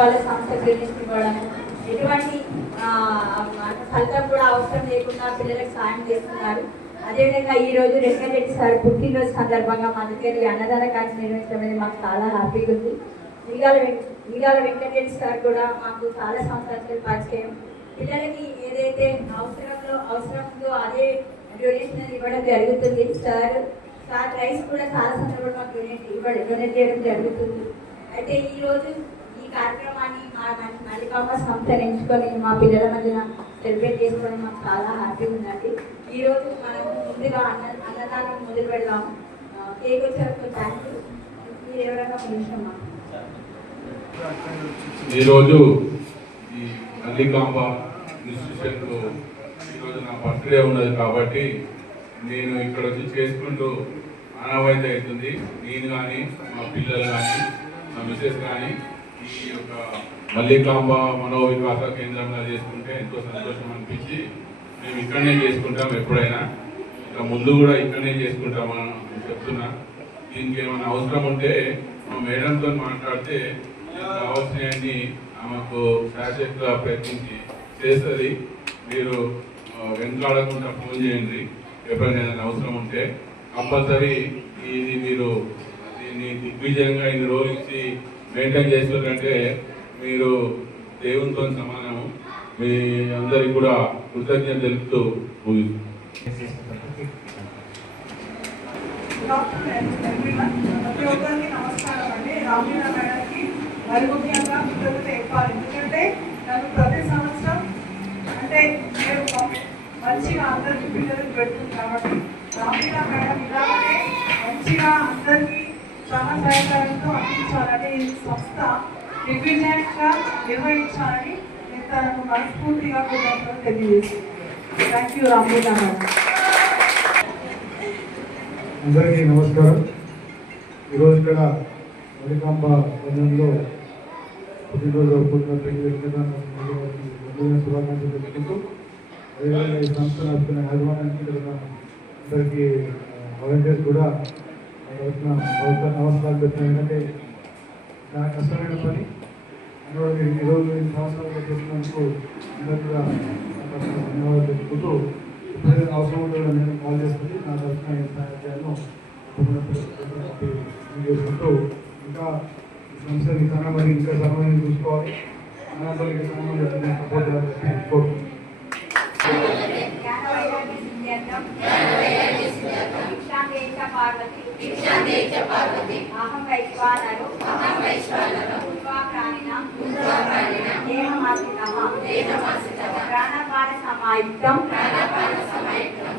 వాళ్ళ సంస్థ క్లినిక్ ఇవ్వడం, ఎటువంటి ఫలితం కూడా అవసరం లేకుండా పిల్లలకు సాయం చేస్తున్నారు. అదేవిధంగా ఈరోజు రెడ్డి సార్ పుట్టినరోజు సందర్భంగా మన దగ్గర అన్నదాన కార్యక్రమం నిర్వహించడం అనేది మాకు చాలా హ్యాపీగా ఉంది. ఈగాల వెంకటరెడ్డి సార్ కూడా మాకు చాలా సంవత్సరాల పరిచయం. పిల్లలకి ఏదైతే అవసరం ఉందో అదే డొనేషన్ ఇవ్వడం జరుగుతుంది. సార్ రైస్ కూడా చాలా సందర్భంలో మాకు డొనేట్ చేయడం జరుగుతుంది. అయితే ఈరోజు ఈ కార్యక్రమాన్ని మా మల్లికాంబ సంస్థను ఎంచుకొని మా పిల్లల మధ్యన సెలబ్రేట్ చేసుకోవడం మాకు చాలా హ్యాపీగా ఉందండి. ఈరోజు మనం ముందుగా అన్నదానం మొదలు పెడదాము. కేక్ వచ్చేందుకు థ్యాంక్ యూ. మీరు ఎవరైనా నిమిషం. ఈరోజు ఈ మల్లికాంబ ఇన్స్టిట్యూషన్లో ఈరోజు నా బర్త్డే ఉన్నది కాబట్టి నేను ఇక్కడ వచ్చి చేసుకుంటూ ఆనవాయితీ అవుతుంది. నేను కానీ మా పిల్లలు కానీ మా మిసెస్ కానీ ఈ యొక్క మల్లికాంబ మనోవికాస కేంద్రంగా చేసుకుంటే ఎంతో సంతోషం అనిపించి మేము ఇక్కడనే చేసుకుంటాం. ఎప్పుడైనా ఇంకా ముందు కూడా ఇక్కడనే చేసుకుంటామని చెప్తున్నా. దీనికి ఏమైనా అవసరం ఉంటే మా మేడంతో మాట్లాడితే కావాల్సినవన్నీ ఆమెకు శాశ్వతంగా ప్రయత్నించి చేస్తుంది. మీరు వెంకాడకుండా ఫోన్ చేయండి. ఎప్పుడైనా ఏదైనా అవసరం ఉంటే కంపల్సరీ ఇది మీరు దీన్ని దిగ్విజయంగా ఇన్ని రోజులు ఇచ్చి మెయింటైన్ చేస్తున్నారంటే మీరు దేవునితో సమానము. మీ అందరికి కూడా కృతజ్ఞత తెలుపుతూ ముగిస్తుంది. నమస్కారం అండి. రామీనా మేడంకి మరి ముఖ్యంగా కృతజ్ఞత చెప్పాలి. ఎందుకంటే నన్ను ప్రతి సంవత్సరం అంటే నేను మంచిగా అందరికీ పిల్లలకు పెడుతుంది కాబట్టి రామీనా మేడం ఇలాగే మంచిగా అందరికీ చాలా సహకారంతో అందించాలని సంస్థ దిగ్విజయంగా నిర్వహించాలని నేను తనకు మనస్ఫూర్తిగా కూడా తెలియజేస్తాను. Thank you Ramina madam. అందరికీ నమస్కారం. ఈరోజు ఇక్కడ మల్లికాంబ కేంద్రంలో పుట్టినరోజు జరుపుకుంటున్న శుభాకాంక్షలు తెలుపుతూ అదేవిధంగా ఈ సంస్థ నడుపుతున్న యాజమాన్యానికి అందరికీ వాలంటీర్స్ కూడా నమస్కారం చెప్తున్నాను. ఎందుకంటే చాలా కష్టమైన పని ఈరోజు ఈ సంవత్సరాలు చేసినందుకు అందరికీ కూడా ధన్యవాదాలు తెలుపుతూ ఎప్పుడైనా అవసరం ఉంటుందో నేను కాల్ చేస్తుంది. నా తరఫున సహాయాలను చేసుకుంటూ ఇంకా సంస్థని చాలా మంది ఇంకా సమయం చూసుకోవాలి. అనాథలకి సమయం సపోర్ట్ కోరుకుంటున్నాను.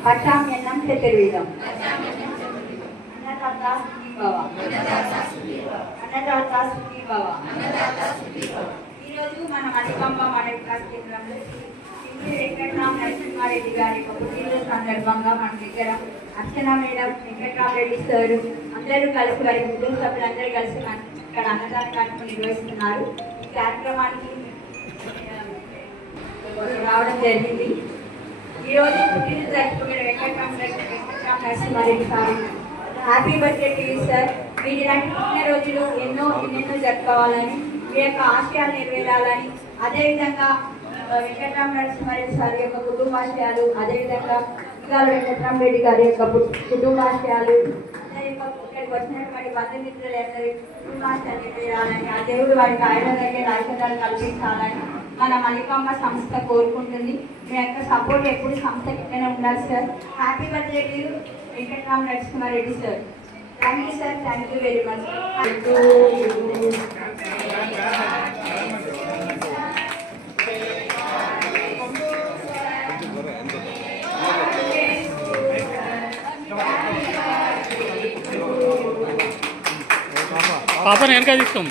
పక్షామ్యన్నం చతుర్విధం ఈరోజు మన మల్లికాంబ మన వికాస్ కేంద్రంలో వెంకటరామ నరసింహారెడ్డి గారి యొక్క పుట్టినరోజు సందర్భంగా మన దగ్గర అర్చన మేడం, వెంకటరామరెడ్డి సార్ అందరూ కలిసి వారి కుటుంబ సభ్యులందరూ కలిసి ఇక్కడ అన్నదాన కార్యక్రమం నిర్వహిస్తున్నారు. ఈ కార్యక్రమానికి రావడం జరిగింది. ఈరోజు పుట్టినరోజు జరుపుకునే Venkatarama Narasimha Reddy sir happy birthday to you sir. మీరు ఇలాంటి పుట్టినరోజులు ఎన్నెన్నో జరుపుకోవాలని, మీ యొక్క ఆశయాలు నెరవేరాలని, అదేవిధంగా వెంకటరామ నరసింహారెడ్డి సార్ యొక్క కుటుంబాశయాలు, అదేవిధంగా ఇవాళ వెంకటరామరెడ్డి గారి యొక్క కుటుంబాశయాలు, ఇక్కడికి వచ్చినటువంటి బంధుమిత్రులు అందరి కుటుంబాశయాలు నెరవేరాలని, ఆ దేవుడు వారికి ఆయుధాలకి రాజధాని కల్పించాలని మన మల్లికాంబ సంస్థ కోరుకుంటుంది. మీ యొక్క సపోర్ట్ ఎప్పుడు సంస్థకి ఎక్కడైనా ఉండాలి sir. Happy birthday to Venkatarama Narasimha Reddy sir. Thank you sir. Thank you very much. పాపని వెనక తీసుకోం.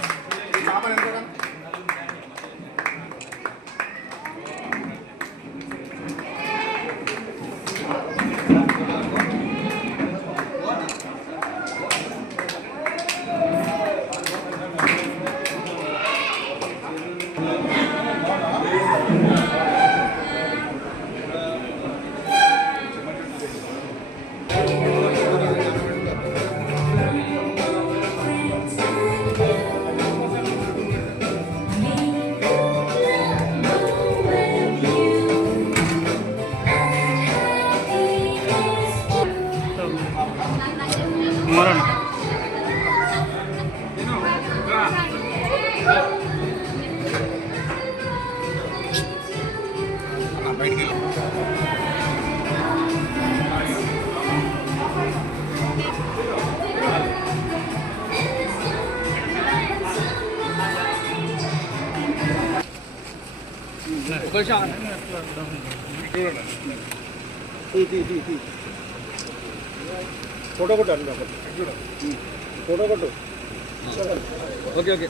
ఫోటో కొట్టు అన్న ఫోటో కొట్టు ఓకే ఓకే